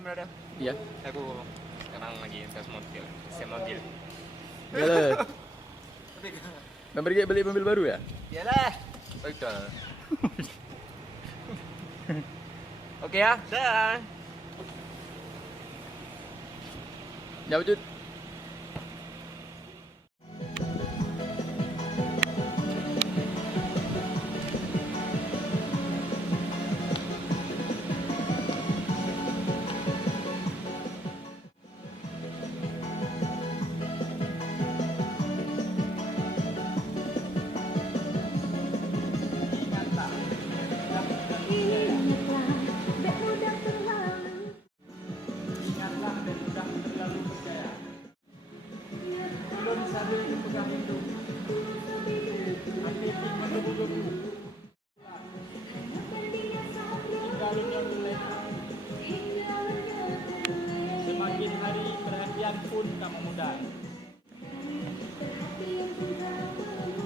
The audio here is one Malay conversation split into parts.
brother. Ya. Aku sekarang lagi tes mobil, mobil. Yalah. Nak pergi beli mobil baru ya? Iyalah. Betul. Oke ya, dah. Ya wujud. Semakin hari perhatian pun tak memudar.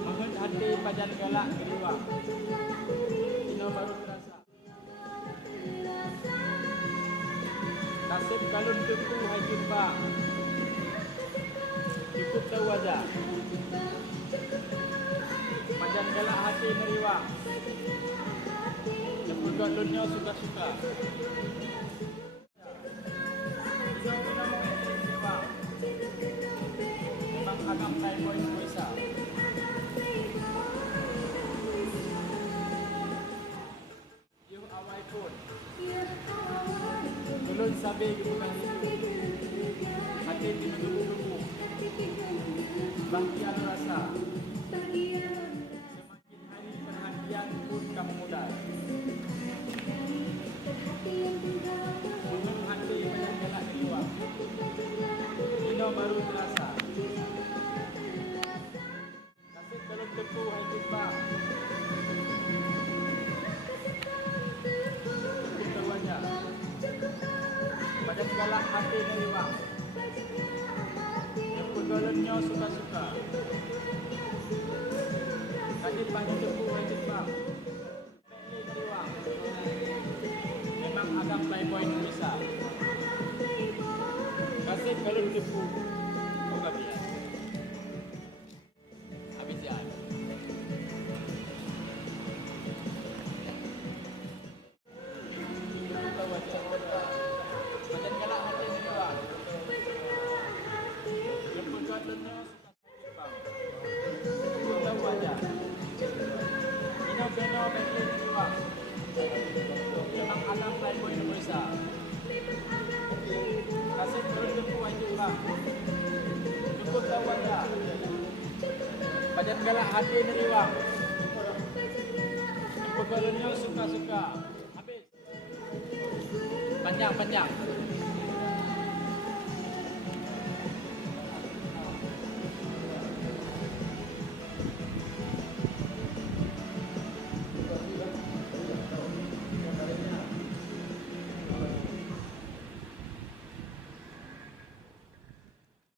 Menghut hati pajan galak geriwang. Ino baru terasa. Nasib kalun tuku hai jumpa. Cukup tahu aja. Pajan galak hati meriwang. Lepurgot lunyo suka-suka. Memang agam playboy kuisa. Yuh awai pun. Belum sabi bukan itu. Hati digebu-gebu. Bangkian rasa. Semakin hari perhatian pun tak memudar. Menghut hati menyengalak di luar. Ino baru terasa. Nasib kalau tepu hai jumpa. Cukup terwajah. Pada segala hati neriwang. Yang pergolonnya suka-suka. Tadi pagi tepu hai jumpa. Pekli neriwang. Memang agam playboy Indonesia. Nasib kalau tipu. Oh tak biar. Habis ya. Macam galak hati ni orang. Lepurgot lunyo suka-suka. Cukup tahu aja. Ino beno Bentley ni orang. Memang alam playboy Indonesia. Nasib kalau tipu hai jumpa. Cukup tahu aja. Pajan galak hati neriwang. Lepurgot lunyo suka-suka. Habis. Panjang.